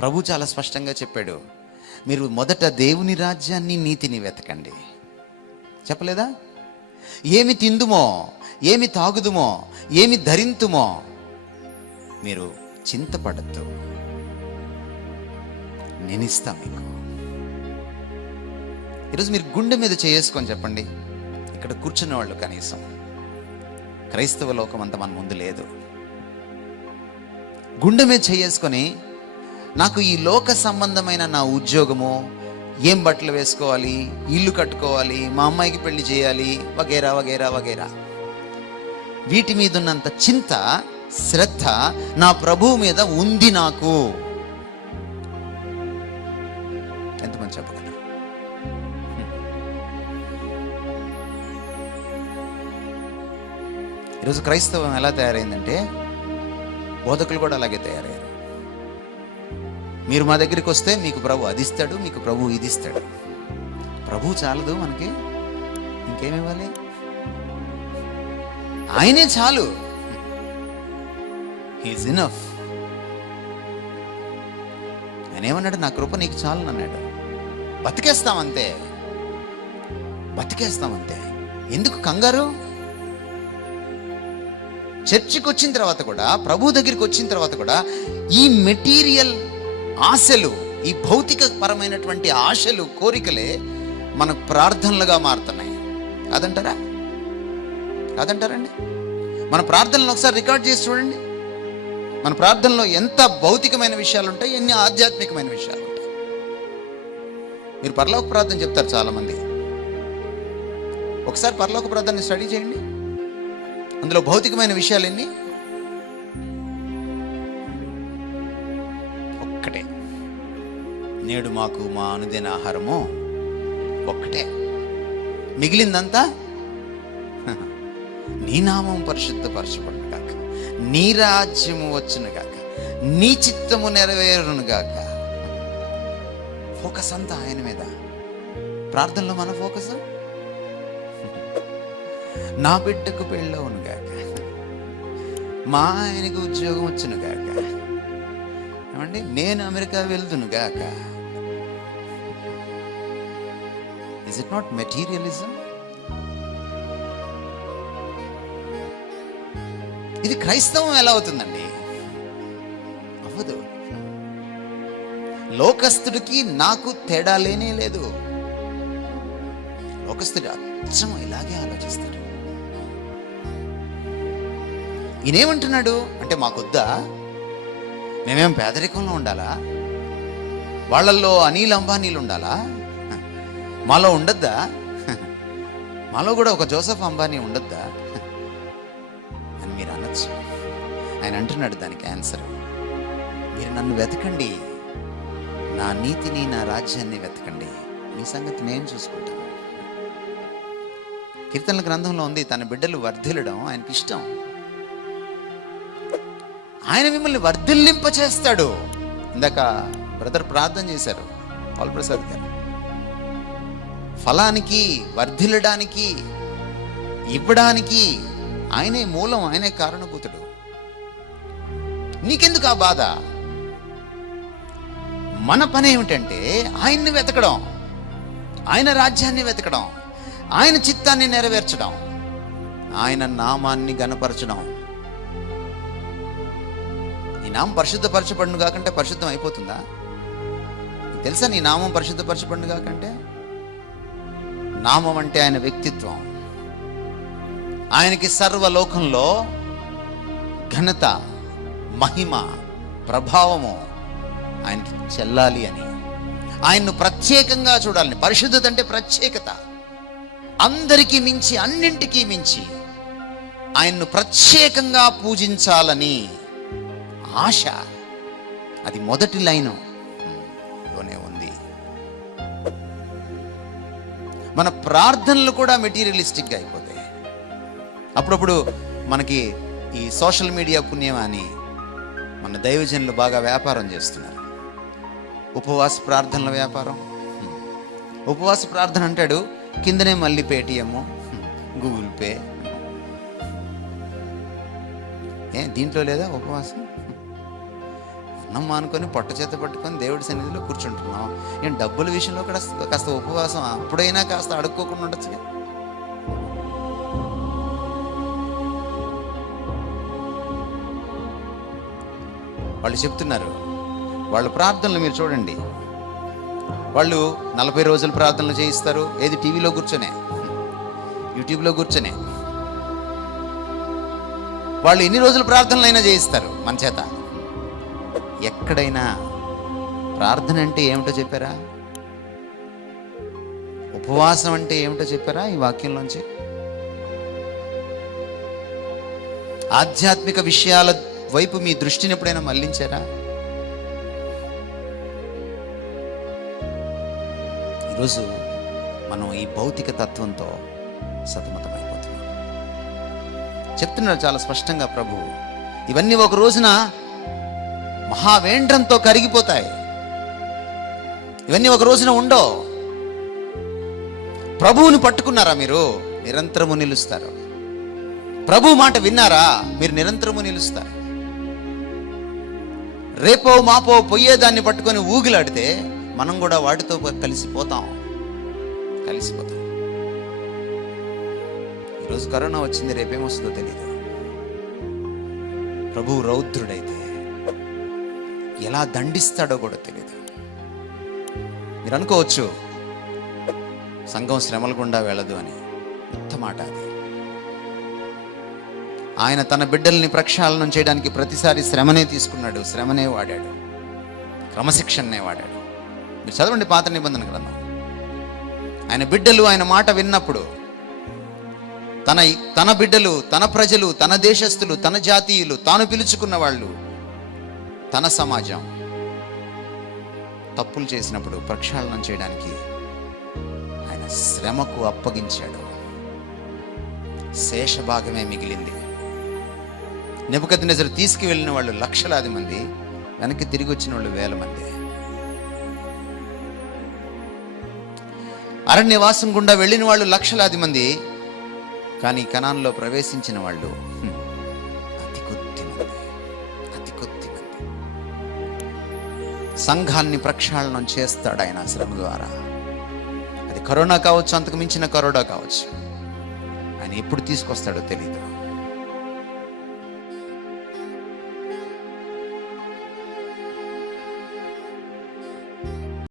ప్రభు చాలా స్పష్టంగా చెప్పాడు. మీరు మొదట దేవుని రాజ్యాన్ని నీతిని వెతకండి. చెప్పలేదా? ఏమి తిందుమో ఏమి తాగుదుమో ఏమి ధరింతుమో మీరు చింతపడద్దు. నేనిస్తా మీకు. ఈరోజు మీరు గుండె మీద చేసుకొని చెప్పండి. ఇక్కడ కూర్చున్న వాళ్ళు కనీసం. క్రైస్తవ లోకం అంత మన ముందు లేదు. గుండె మీద చేసుకొని నాకు ఈ లోక సంబంధమైన నా ఉద్యోగము ఏం బట్టలు వేసుకోవాలి ఇల్లు కట్టుకోవాలి మా అమ్మాయికి పెళ్ళి చేయాలి వగేరా వగేరా వగేరా. వీటి మీద ఉన్నంత చింత శ్రద్ధ నా ప్రభువు మీద ఉంది నాకు. ఎంతమంది చెప్పగలరు? ఈరోజు క్రైస్తవం ఎలా తయారైందంటే బోధకులు కూడా అలాగే తయారయ్యారు. మీరు మా దగ్గరికి వస్తే మీకు ప్రభు అది ఇస్తాడు మీకు ప్రభు ఇది ఇస్తాడు ప్రభు చాలదు మనకి. ఇంకేమివ్వాలి? ఆయనే చాలు. హీజ్ ఇనఫ్ ఆయన ఏమన్నాడు నా కృప నీకు చాలు అన్నాడు. బతికేస్తామంతే బతికేస్తామంతే ఎందుకు కంగారు? చర్చికి వచ్చిన తర్వాత కూడా ప్రభు దగ్గరికి వచ్చిన తర్వాత కూడా ఈ మెటీరియల్ ఆశలు ఈ భౌతిక పరమైనటువంటి ఆశలు కోరికలే మన ప్రార్థనలుగా మారుతున్నాయి. కాదంటారా? కాదంటారండి? మన ప్రార్థనలు ఒకసారి రికార్డ్ చేసి చూడండి. మన ప్రార్థనలో ఎంత భౌతికమైన విషయాలు ఉంటాయి ఎన్ని ఆధ్యాత్మికమైన విషయాలు ఉంటాయి. మీరు పరలోక ప్రార్థన చెప్తారు చాలామంది. ఒకసారి పరలోక ప్రార్థన స్టడీ చేయండి. అందులో భౌతికమైన విషయాలు ఎన్ని? నేడు మాకు మా అనుదిన ఆహారము ఒక్కటే. మిగిలిందంతా నీ నామం పరిశుద్ధపరచబడును గాక. నీ రాజ్యము వచ్చును గాక. నీ చిత్తము నెరవేరును గాక. ఫోకస్ అంతా ఆయన మీద. ప్రార్థనలో మన ఫోకస్ నా బిడ్డకు పెళ్ళవును గాక. మా ఆయనకు ఉద్యోగం వచ్చును గాక. ఏమండి? నేను అమెరికా వెళ్తును గాక. ఇస్ ఇట్ నాట్ మెటీరియలిజం ఇది క్రైస్తవం ఎలా అవుతుందండి? అవ్వదు. లోకస్తుడికి నాకు తేడా లేనే లేదు. లోకస్తుడు అచ్చం ఇలాగే ఆలోచిస్తాడు. ఈయనేమంటున్నాడు? అంటే మాకొద్దా? మేమేం పేదరికంలో ఉండాలా? వాళ్ళల్లో అనిల్ అంబానీలు ఉండాలా? మాలో ఉండద్దా? మాలో కూడా ఒక జోసఫ్ అంబానీ ఉండద్దా? అని మీరు అనొచ్చు. ఆయన అంటున్నాడు దానికి ఆన్సర్. మీరు నన్ను వెతకండి. నా నీతిని నా రాజ్యాన్ని వెతకండి. మీ సంగతి నేను చూసుకుంటాను. కీర్తనల గ్రంథంలో ఉంది తన బిడ్డలు వర్ధిల్లడం ఆయనకి ఇష్టం. ఆయన మిమ్మల్ని వర్ధిల్లింప చేస్తాడు ఇందాక బ్రదర్ ప్రార్థన చేశారు పాల్ ప్రసాద్ గారు. ఫలానికి వర్ధిల్లడానికి ఇవ్వడానికి ఆయనే మూలం ఆయనే కారణభూతుడు. నీకెందుకు ఆ బాధ? మన పని ఏమిటంటే ఆయన్ని వెతకడం ఆయన రాజ్యాన్ని వెతకడం ఆయన చిత్తాన్ని నెరవేర్చడం ఆయన నామాన్ని గనపరచడం నీ నామం పరిశుద్ధపరచబడును కాకంటే పరిశుద్ధం అయిపోతుందా? తెలుసా నీ నామం పరిశుద్ధపరచబడును కాకంటే నామం అంటే ఆయన వ్యక్తిత్వం. ఆయనకి సర్వలోకంలో ఘనత మహిమ ప్రభావము ఆయనకి చెల్లాలి అని. ఆయన్ను ప్రత్యేకంగా చూడాలని. పరిశుద్ధత అంటే ప్రత్యేకత. అందరికీ మించి అన్నింటికీ మించి ఆయన్ను ప్రత్యేకంగా పూజించాలని ఆశ. అది మొదటి లైను. మన ప్రార్థనలు కూడా మెటీరియలిస్టిక్గా అయిపోతాయి. అప్పుడప్పుడు మనకి ఈ సోషల్ మీడియా పుణ్యం అని మన దైవజనులు బాగా వ్యాపారం చేస్తున్నారు. ఉపవాస ప్రార్థనల వ్యాపారం. ఉపవాస ప్రార్థన అంటాడు కిందనే మళ్ళీ పేటిఎం గూగుల్ పే. ఏ దీంట్లో లేదా ఉపవాసం? అన్నం మానుకొని పొట్ట చేత పట్టుకొని దేవుడి సన్నిధిలో కూర్చుంటున్నాం. నేను డబ్బుల విషయంలో కూడా కాస్త ఉపవాసం అప్పుడైనా కాస్త అడుక్కోకుండా ఉండొచ్చు వాళ్ళు చెప్తున్నారు వాళ్ళ ప్రార్థనలు మీరు చూడండి. వాళ్ళు నలభై రోజులు ప్రార్థనలు చేయిస్తారు. ఏది టీవీలో కూర్చొనే? యూట్యూబ్లో కూర్చొనే. వాళ్ళు ఎన్ని రోజులు ప్రార్థనలైనా చేయిస్తారు మన చేత? ఎక్కడైనా ప్రార్థన అంటే ఏమిటో చెప్పారా? ఉపవాసం అంటే ఏమిటో చెప్పారా ఈ వాక్యంలోంచి? ఆధ్యాత్మిక విషయాల వైపు మీ దృష్టిని ఎప్పుడైనా మళ్ళించారా ఈరోజు మనం ఈ భౌతిక తత్వంతో సతమతమైపోతున్నాం. చెప్తున్నాడు చాలా స్పష్టంగా ప్రభు ఇవన్నీ ఒక రోజున మహావేండ్రంతో కరిగిపోతాయి. ఇవన్నీ ఒక రోజున ఉండవు. ప్రభువుని పట్టుకున్నారా మీరు? నిరంతరము నిలుస్తారు. ప్రభు మాట విన్నారా? మీరు నిరంతరము నిలుస్తారు. రేపో మాపో పొయ్యేదాన్ని పట్టుకొని ఊగిలాడితే మనం కూడా వాటితో కలిసిపోతాం. కలిసిపోతాం. ఈరోజు కరోనా వచ్చింది రేపేమొస్తుందో తెలియదు ప్రభు రౌద్రుడైతే ఎలా దండిస్తాడో కూడా తెలియదు మీరు అనుకోవచ్చు సంఘం శ్రమల గుండా వెళ్ళదు అని ఉత్త మాట అది. ఆయన తన బిడ్డల్ని ప్రక్షాళనం చేయడానికి ప్రతిసారి శ్రమనే తీసుకున్నాడు శ్రమనే వాడాడు క్రమశిక్షణనే వాడాడు. మీరు చదవండి పాత నిబంధన గ్రంథం. ఆయన బిడ్డలు ఆయన మాట విన్నప్పుడు తన తన బిడ్డలు తన ప్రజలు తన దేశస్థులు తన జాతీయులు తాను పిలుచుకున్న వాళ్ళు తన సమాజం తప్పులు చేసినప్పుడు ప్రక్షాళనం చేయడానికి ఆయన శ్రమకు అప్పగించాడు. శేషభాగమే మిగిలింది. నిపుకతి నిజరు తీసుకువెళ్ళిన వాళ్ళు లక్షలాది మంది వెనక్కి తిరిగి వచ్చిన వాళ్ళు వేల మంది. అరణ్యవాసం గుండా వెళ్ళిన వాళ్ళు లక్షలాది మంది కానీ కణాల్లో ప్రవేశించిన వాళ్ళు సంఘాన్ని ప్రక్షాళనం చేస్తాడు ఆయన శ్రమ ద్వారా. అది కరోనా కావచ్చు అంతకు మించిన కరోనా కావచ్చు. ఆయన ఎప్పుడు తీసుకొస్తాడో తెలియదు